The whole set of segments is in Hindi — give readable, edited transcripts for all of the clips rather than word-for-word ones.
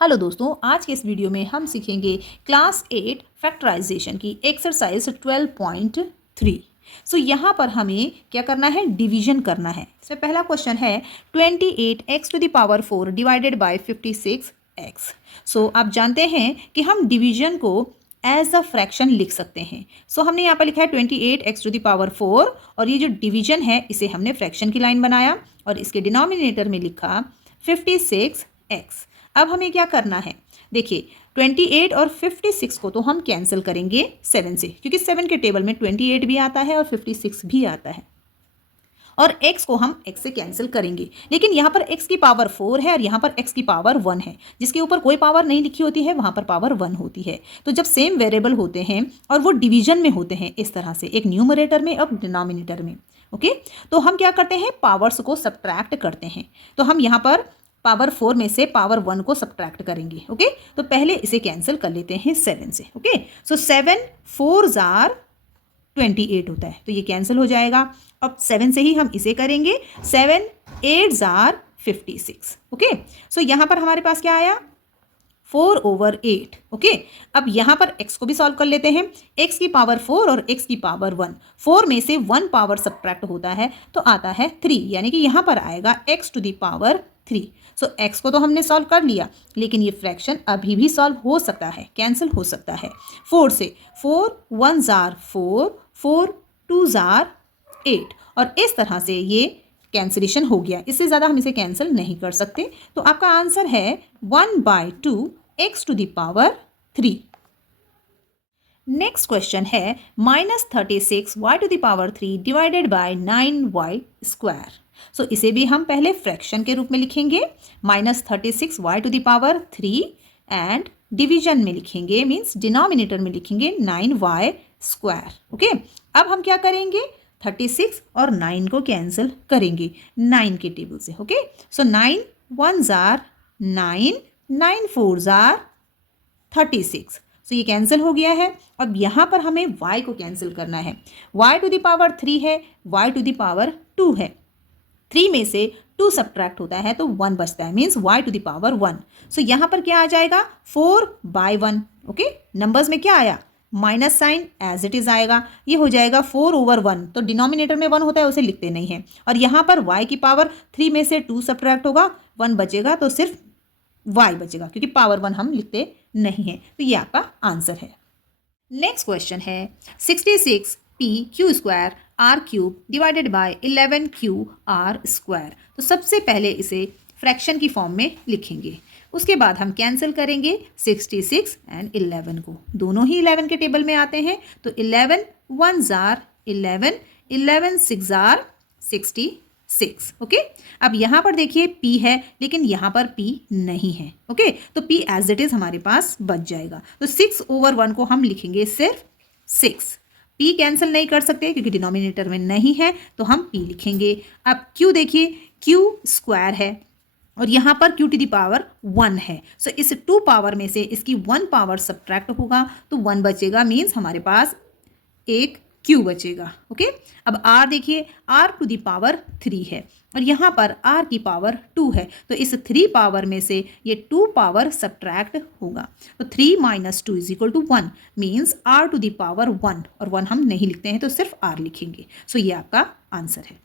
हेलो दोस्तों, आज के इस वीडियो में हम सीखेंगे क्लास 8 फैक्टराइजेशन की एक्सरसाइज 12.3। सो यहाँ पर हमें क्या करना है, डिवीजन करना है। इसमें पहला क्वेश्चन है 28x⁴ डिवाइडेड बाय 56x। सो आप जानते हैं कि हम डिवीजन को एज अ फ्रैक्शन लिख सकते हैं। सो हमने यहाँ पर लिखा है 28x⁴ और ये जो डिवीजन है इसे हमने फ्रैक्शन की लाइन बनाया और इसके डिनोमिनेटर में लिखा 56x। अब हमें क्या करना है, देखिए 28 और 56 को तो हम कैंसिल करेंगे 7 से, क्योंकि 7 के टेबल में 28 भी आता है और 56 भी आता है। और x को हम x से कैंसिल करेंगे, लेकिन यहाँ पर x की पावर 4 है और यहाँ पर x की पावर 1 है। जिसके ऊपर कोई पावर नहीं लिखी होती है वहाँ पर पावर 1 होती है। तो जब सेम वेरिएबल होते हैं और वो डिवीजन में होते हैं इस तरह से, एक न्यूमरेटर में और डिनोमिनेटर में, ओके, तो हम क्या करते हैं, पावर्स को सब्ट्रैक्ट करते हैं। तो हम यहाँ पर पावर 4 में से पावर 1 को सब्ट्रैक्ट करेंगे। ओके, तो पहले इसे कैंसिल कर लेते हैं 7 से। ओके, सो 7 4s are 28 होता है, तो ये कैंसिल हो जाएगा। अब 7 से ही हम इसे करेंगे, 7 8s are 56। ओके, सो यहाँ पर हमारे पास क्या आया, 4/8। ओके, अब यहाँ पर x को भी सॉल्व कर लेते हैं। x की पावर 4 और x की पावर 1, 4 में से 1 पावर सब्ट्रैक्ट होता है तो आता है 3, यानी कि यहाँ पर आएगा x⁴। सो x को तो हमने सॉल्व कर लिया, लेकिन ये फ्रैक्शन अभी भी सॉल्व हो सकता है, कैंसिल हो सकता है 4 से। 4 1s are 4, 4 2s are 8 और इस तरह से ये कैंसिलेशन हो गया। इससे ज़्यादा हम इसे कैंसिल नहीं कर सकते। तो आपका आंसर है 1/2 x⁴। नेक्स्ट क्वेश्चन है -36y⁴ डिवाइडेड बाय 9y²। सो इसे भी हम पहले फ्रैक्शन के रूप में लिखेंगे, -36y⁴ एंड डिवीजन में लिखेंगे, मीन्स डिनोमिनेटर में लिखेंगे 9y²। ओके, अब हम क्या करेंगे, 36 और 9 को कैंसिल करेंगे 9 के टेबल से। Okay, so 9 1s are 9, 9 4s are 36। सो ये कैंसिल हो गया है। अब यहाँ पर हमें y को कैंसिल करना है। y⁴ है, y⁴ है। 3 में से 2 सब्ट्रैक्ट होता है तो 1 बचता है, मीन्स y⁴1। सो यहाँ पर क्या आ जाएगा, 4/1। ओके, नंबर्स में क्या आया, minus sign as it is आएगा, ये हो जाएगा 4/1। तो डिनोमिनेटर में 1 होता है उसे लिखते नहीं हैं। और यहाँ पर y की पावर 3 में से 2 सब्ट्रैक्ट होगा, 1 बचेगा तो सिर्फ y बचेगा, क्योंकि पावर 1 हम लिखते नहीं हैं। तो ये आपका आंसर है। नेक्स्ट क्वेश्चन है 66p⁴ r³ divided by 11q⁴। तो सबसे पहले इसे फ्रैक्शन की फॉर्म में लिखेंगे, उसके बाद हम कैंसिल करेंगे 66 एंड 11 को। दोनों ही 11 के टेबल में आते हैं, तो 11 1s are 11, 11 6s are 66। Okay, अब यहाँ पर देखिए p है, लेकिन यहाँ पर p नहीं है। ओके, तो p एज इट इज हमारे पास बच जाएगा। तो 6/1 को हम लिखेंगे सिर्फ 6। p कैंसिल नहीं कर सकते क्योंकि डिनोमिनेटर में नहीं है, तो हम p लिखेंगे। अब q देखिए, q² है और यहाँ पर q⁴1 है। सो इस 2 पावर में से इसकी 1 पावर सब्ट्रैक्ट होगा तो 1 बचेगा, मीन्स हमारे पास एक q बचेगा। ओके, अब r देखिए, r⁴ है और यहाँ पर r की पावर 2 है, तो इस 3 पावर में से ये 2 पावर सब्ट्रैक्ट होगा। तो 3 - 2 = 1, मीन्स r⁴1, और 1 हम नहीं लिखते हैं तो सिर्फ r लिखेंगे। सो ये आपका आंसर है।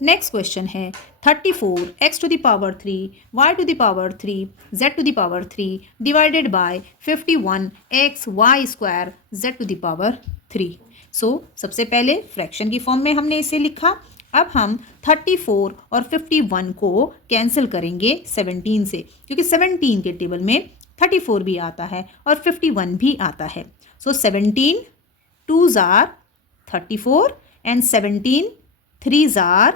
नेक्स्ट क्वेश्चन है 34x⁴ y⁴ z⁴ divided by 51xy² z⁴। सो सबसे पहले फ्रैक्शन की फॉर्म में हमने इसे लिखा। अब हम 34 और 51 को कैंसिल करेंगे 17 से, क्योंकि 17 के टेबल में 34 भी आता है और 51 भी आता है। सो 17 2s are 34 and 17 3s are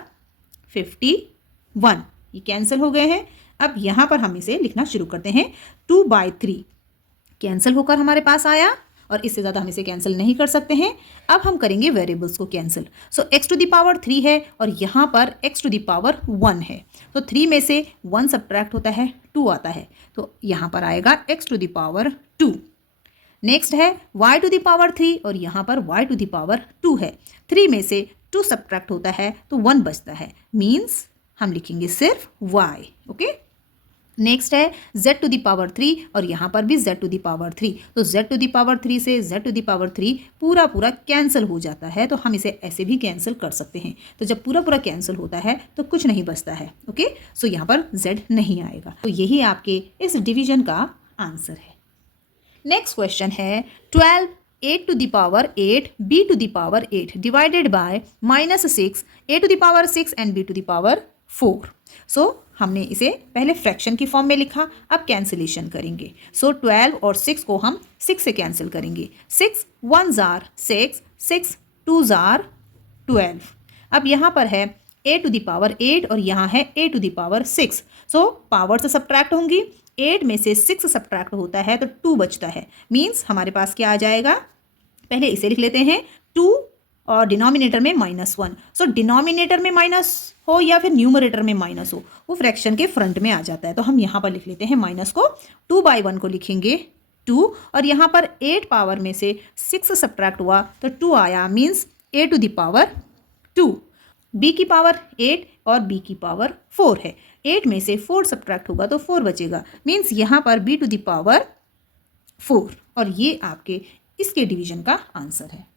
51। ये कैंसिल हो गए हैं। अब यहाँ पर हम इसे लिखना शुरू करते हैं। 2/3 कैंसिल होकर हमारे पास आया और इससे ज़्यादा हम इसे कैंसिल नहीं कर सकते हैं। अब हम करेंगे वेरिएबल्स को कैंसिल। सो x⁴ है और यहाँ पर x⁴1 है, तो 3 में से 1 सब्ट्रैक्ट होता है, 2 आता है, तो यहाँ पर आएगा x⁴2। नेक्स्ट है y⁴ और यहाँ पर y⁴2 है। 3 में से 2 सब्ट्रैक्ट होता है तो 1 बचता है, मीन्स हम लिखेंगे सिर्फ y। ओके, नेक्स्ट है z टू दी पावर 3 और यहाँ पर भी z टू दी पावर 3। तो z टू दी पावर 3 से z टू दी पावर 3 पूरा पूरा कैंसिल हो जाता है, तो हम इसे ऐसे भी कैंसिल कर सकते हैं। तो जब पूरा पूरा कैंसिल होता है तो कुछ नहीं बचता है। ओके, सो यहाँ पर z नहीं आएगा। तो यही आपके इस डिवीजन का आंसर है। नेक्स्ट क्वेश्चन है 12 8 to the power 8 b to the power 8 divided by -6 a to the power 6 and b to the power 4। So हमने इसे पहले फ्रैक्शन की फॉर्म में लिखा, अब कैंसिलेशन करेंगे। सो 12 और 6 को हम 6 से कैंसिल करेंगे। 6 1 जार 6, 6 2 जार 12। अब यहाँ पर है a टू दी पावर 8 और यहाँ है a to the power 6। So power से सब्ट्रैक्ट होंगी, 8 में से 6 सब्ट्रैक्ट होता है तो 2 बचता है। मीन्स हमारे पास क्या आ जाएगा, पहले इसे लिख लेते हैं 2 और डिनोमिनेटर में -1। सो डिनोमिनेटर में माइनस हो या फिर न्यूमरेटर में माइनस हो, वो फ्रैक्शन के फ्रंट में आ जाता है। तो हम यहाँ पर लिख लेते हैं माइनस को, 2/1 को लिखेंगे 2 और यहाँ पर 8 पावर में से 6 सब्ट्रैक्ट हुआ तो 2 आया। Means a to the power 2, b की पावर 8 और b की पावर 4 है। 8 में से 4 सब्ट्रैक्ट होगा तो 4 बचेगा। मीन्स यहाँ पर b टू दी पावर 4 और ये आपके इसके डिवीजन का आंसर है।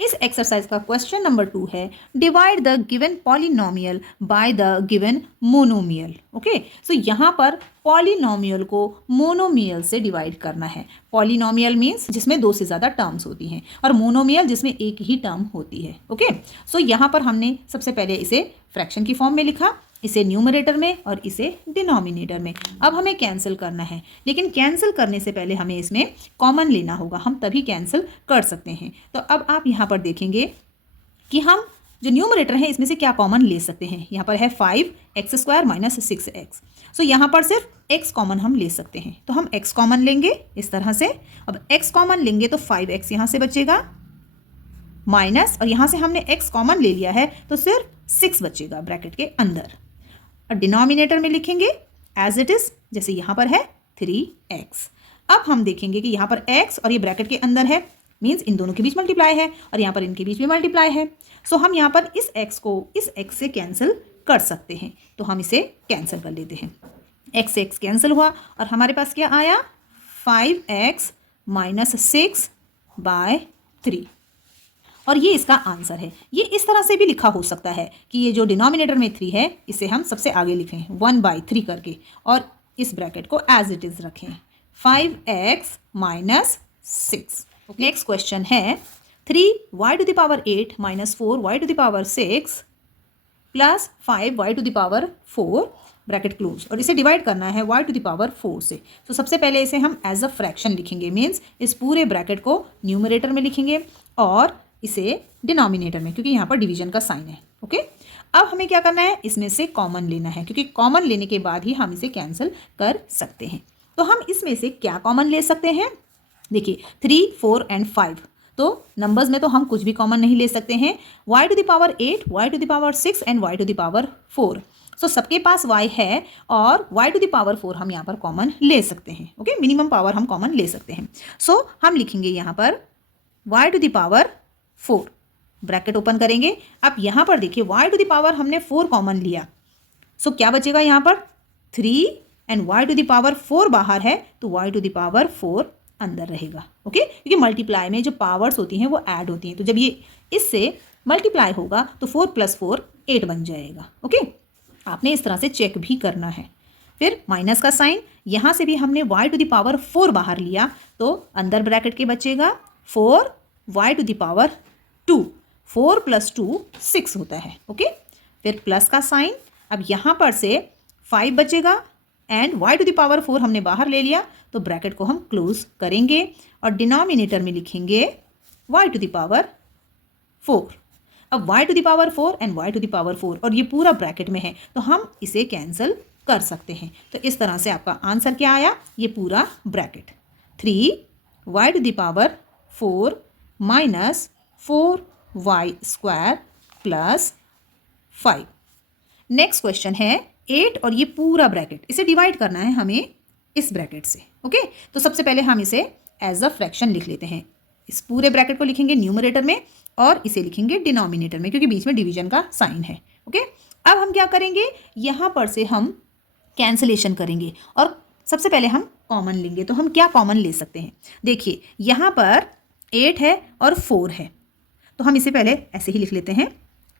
इस एक्सरसाइज का क्वेश्चन नंबर 2 है divide the given polynomial by the given monomial. Okay, so यहाँ पर पॉलिनोमियल को मोनोमियल से डिवाइड करना है। पॉलिनोमियल मीन्स जिसमें 2 से ज़्यादा टर्म्स होती हैं और मोनोमियल जिसमें एक ही टर्म होती है। ओके, सो यहाँ पर हमने सबसे पहले इसे फ्रैक्शन की फॉर्म में लिखा, इसे न्यूमरेटर में और इसे डिनोमिनेटर में। अब हमें कैंसिल करना है, लेकिन कैंसिल करने से पहले हमें इसमें कॉमन लेना होगा, हम तभी कैंसिल कर सकते हैं। तो अब आप यहाँ पर देखेंगे कि हम जो न्यूमरेटर है इसमें से क्या कॉमन ले सकते हैं। यहाँ पर है 5x² - 6x। सो यहाँ पर सिर्फ x कॉमन हम ले सकते हैं, तो हम x कॉमन लेंगे इस तरह से। अब x कॉमन लेंगे तो 5x यहाँ से बचेगा माइनस, और यहाँ से हमने x कॉमन ले लिया है तो सिर्फ 6 बचेगा ब्रैकेट के अंदर। और डिनोमिनेटर में लिखेंगे एज इट इज, जैसे यहाँ पर है 3x। अब हम देखेंगे कि यहाँ पर x और ये ब्रैकेट के अंदर है, मीन्स इन दोनों के बीच मल्टीप्लाई है और यहाँ पर इनके बीच में मल्टीप्लाई है। सो हम यहाँ पर इस x को इस x से कैंसिल कर सकते हैं, तो हम इसे कैंसिल कर लेते हैं। x से x कैंसिल हुआ और हमारे पास क्या आया 5x - 6/3 और ये इसका आंसर है। ये इस तरह से भी लिखा हो सकता है कि ये जो डिनोमिनेटर में 3 है इसे हम सबसे आगे लिखें 1/3 करके और इस ब्रैकेट को एज इट इज रखें 5x - 6। नेक्स्ट क्वेश्चन है 3y to the power 8 - 4y to the power 6 plus 5y to the power 4 bracket close, और इसे डिवाइड करना है y टू द पावर 4 से। तो सबसे पहले इसे हम एज अ फ्रैक्शन लिखेंगे, मीन्स इस पूरे ब्रैकेट को न्यूमरेटर में लिखेंगे और इसे डिनोमिनेटर में, क्योंकि यहाँ पर डिवीजन का साइन है। ओके, अब हमें क्या करना है, इसमें से कॉमन लेना है, क्योंकि कॉमन लेने के बाद ही हम इसे कैंसिल कर सकते हैं। तो हम इसमें से क्या कॉमन ले सकते हैं, देखिए 3, 4 एंड 5। तो नंबर्स में तो हम कुछ भी कॉमन नहीं ले सकते हैं। y to the power 8, y to the power 6 and y to the power 4। So सबके पास y है और y टू द पावर 4 हम यहाँ पर कॉमन ले सकते हैं। ओके, मिनिमम पावर हम कॉमन ले सकते हैं। सो हम लिखेंगे यहाँ पर y to the power 4 bracket open करेंगे। अब यहाँ पर देखिए y टू द पावर हमने 4 कॉमन लिया, सो क्या बचेगा यहाँ पर 3 and y to the power 4 बाहर है तो y टू द पावर 4 अंदर रहेगा। ओके, क्योंकि मल्टीप्लाई में जो पावर्स होती हैं वो ऐड होती हैं, तो जब ये इससे मल्टीप्लाई होगा तो 4 + 4 8 बन जाएगा। ओके, आपने इस तरह से चेक भी करना है। फिर माइनस का साइन, यहाँ से भी हमने y टू द पावर 4 बाहर लिया तो अंदर ब्रैकेट के बचेगा 4 y टू द पावर 2। 4 + 2 6 होता है। ओके, फिर प्लस का साइन, अब यहाँ पर से 5 बचेगा and y to the power 4 हमने बाहर ले लिया तो ब्रैकेट को हम क्लोज करेंगे और डिनोमिनेटर में लिखेंगे y टू द पावर 4। अब y to the power 4 and y to the power 4 और ये पूरा ब्रैकेट में है तो हम इसे कैंसिल कर सकते हैं। तो इस तरह से आपका आंसर क्या आया, ये पूरा bracket 3y to the power 4 - 4y² + 5। Next question है 8 और ये पूरा ब्रैकेट, इसे डिवाइड करना है हमें इस ब्रैकेट से। ओके, तो सबसे पहले हम इसे एज अ फ्रैक्शन लिख लेते हैं। इस पूरे ब्रैकेट को लिखेंगे न्यूमरेटर में और इसे लिखेंगे डिनोमिनेटर में, क्योंकि बीच में डिवीजन का साइन है। ओके, अब हम क्या करेंगे, यहाँ पर से हम कैंसलेशन करेंगे और सबसे पहले हम कॉमन लेंगे। तो हम क्या कॉमन ले सकते हैं? देखिए यहाँ पर 8 है और 4 है, तो हम इसे पहले ऐसे ही लिख लेते हैं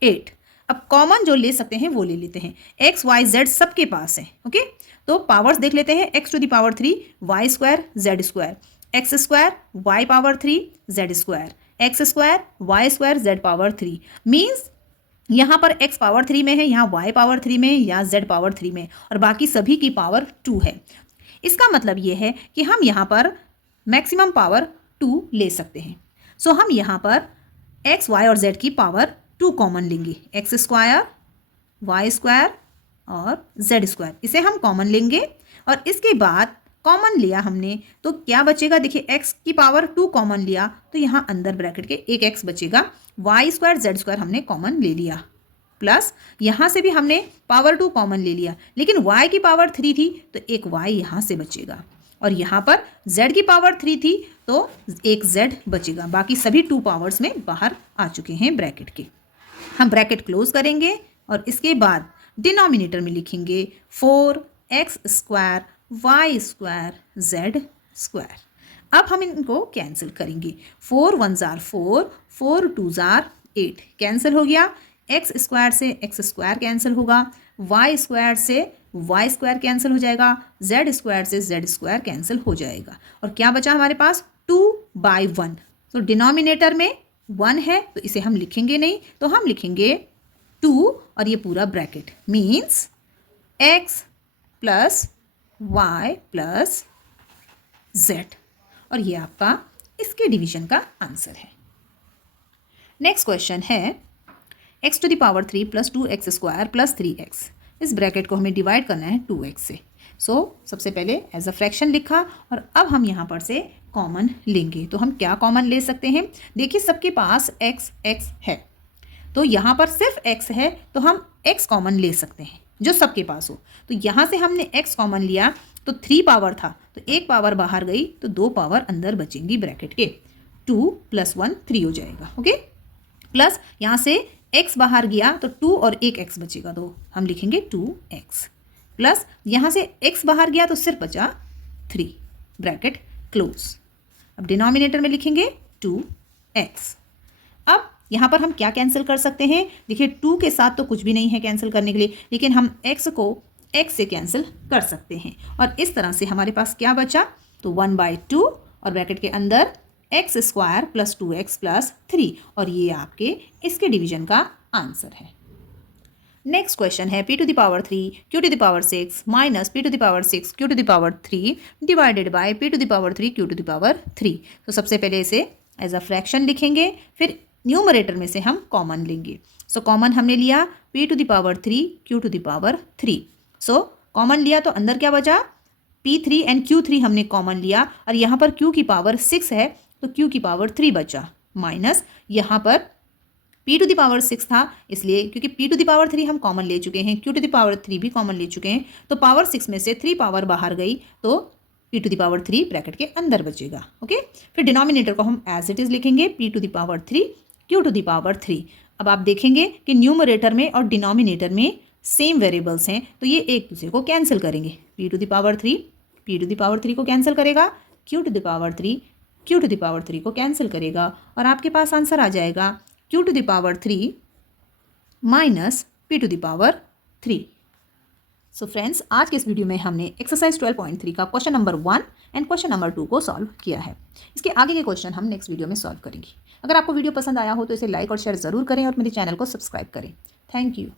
8। अब कॉमन जो ले सकते हैं वो ले लेते हैं। एक्स वाई जेड सबके पास है, ओके। तो पावर्स देख लेते हैं। X to the power 3 y square z square, x square y power 3 z square, x square y square z power 3। Means यहाँ पर x पावर 3 में है, यहाँ y पावर 3 में है, यहाँ z पावर 3 में, और बाकी सभी की पावर 2 है। इसका मतलब ये है कि हम यहाँ पर मैक्सिमम पावर 2 ले सकते हैं। सो हम यहाँ पर x, y और z की पावर 2 कॉमन लेंगे। एक्स स्क्वायर, वाई स्क्वायर और z स्क्वायर, इसे हम कॉमन लेंगे। और इसके बाद कॉमन लिया हमने तो क्या बचेगा? देखिए x की पावर 2 कॉमन लिया तो यहाँ अंदर ब्रैकेट के एक x बचेगा। वाई स्क्वायर जेड स्क्वायर हमने कॉमन ले लिया, प्लस यहाँ से भी हमने पावर 2 कॉमन ले लिया, लेकिन y की पावर 3 थी तो एक y यहाँ से बचेगा, और यहाँ पर z की पावर 3 थी तो एक z बचेगा। बाकी सभी 2 पावर्स में बाहर आ चुके हैं ब्रैकेट के। हम ब्रैकेट क्लोज करेंगे और इसके बाद डिनोमिनेटर में लिखेंगे 4x square y square z square. अब हम इनको कैंसिल करेंगे। 4 1 जार 4, 4 2 जार 8, कैंसिल हो गया। एक्स स्क्वायर से एक्स स्क्वायर कैंसिल होगा, वाई स्क्वायर से वाई स्क्वायर कैंसिल हो जाएगा, जेड स्क्वायर से जेड स्क्वायर कैंसिल हो जाएगा, और क्या बचा हमारे पास? 2/1। तो डिनोमिनेटर में 1 है तो इसे हम लिखेंगे नहीं, तो हम लिखेंगे 2 और ये पूरा bracket means x plus y plus z, और ये आपका इसके डिवीजन का आंसर है। नेक्स्ट क्वेश्चन है x to the power 3 plus 2x square plus 3x। इस ब्रैकेट को हमें डिवाइड करना है 2x से। सबसे पहले एज अ फ्रैक्शन लिखा और अब हम यहाँ पर से कॉमन लेंगे। तो हम क्या कॉमन ले सकते हैं? देखिए सबके पास x है, तो यहाँ पर सिर्फ x है तो हम x कॉमन ले सकते हैं जो सबके पास हो। तो यहाँ से हमने x कॉमन लिया तो 3 पावर था तो एक पावर बाहर गई तो 2 पावर अंदर बचेंगी ब्रैकेट के। 2 + 1 3 हो जाएगा, ओके। प्लस यहाँ से x बाहर गया तो 2 और एक x बचेगा तो हम लिखेंगे 2x, प्लस यहाँ से x बाहर गया तो सिर्फ बचा 3, ब्रैकेट क्लोज। अब डिनोमिनेटर में लिखेंगे 2x। अब यहाँ पर हम क्या कैंसिल कर सकते हैं? देखिए 2 के साथ तो कुछ भी नहीं है कैंसिल करने के लिए, लेकिन हम x को x से कैंसिल कर सकते हैं, और इस तरह से हमारे पास क्या बचा? तो 1/2 और ब्रैकेट के अंदर x square plus 2x plus 3, और ये आपके इसके डिवीजन का आंसर है। नेक्स्ट क्वेश्चन है p to the power 3 q to the power 6 minus p to the power 6 q to the power 3 divided by p to the power 3 q to the power 3। तो सबसे पहले इसे एज अ फ्रैक्शन लिखेंगे, फिर न्यूमरेटर में से हम कॉमन लेंगे। कॉमन हमने लिया p to the power 3 q to the power 3। Common लिया तो अंदर क्या बचा? p3 एंड q3 हमने कॉमन लिया, और यहाँ पर q की पावर 6 है तो q की पावर 3 बचा, माइनस यहाँ पर p टू द पावर 6 था इसलिए क्योंकि p टू द पावर 3 हम कॉमन ले चुके हैं, q टू द पावर 3 भी कॉमन ले चुके हैं, तो पावर 6 में से 3 पावर बाहर गई तो p to the power 3 bracket के अंदर बचेगा, ओके। फिर डिनोमिनेटर को हम एज इट इज़ लिखेंगे p to the power 3 q to the power 3। अब आप देखेंगे कि न्यूमरेटर में और डिनोमिनेटर में सेम वेरिएबल्स हैं तो ये एक दूसरे को कैंसिल करेंगे। p to the power 3 p to the power 3 को कैंसिल करेगा, q to the power 3 q to the power 3 को कैंसिल करेगा, और आपके पास आंसर आ जाएगा q to the power 3 minus p to the power 3। So friends, आज के इस वीडियो में हमने एक्सरसाइज 12.3 का question number 1 and question number 2 को सॉल्व किया है। इसके आगे के क्वेश्चन हम नेक्स्ट वीडियो में सॉल्व करेंगे। अगर आपको वीडियो पसंद आया हो तो इसे लाइक और शेयर ज़रूर करें और मेरे चैनल को सब्सक्राइब करें। Thank you.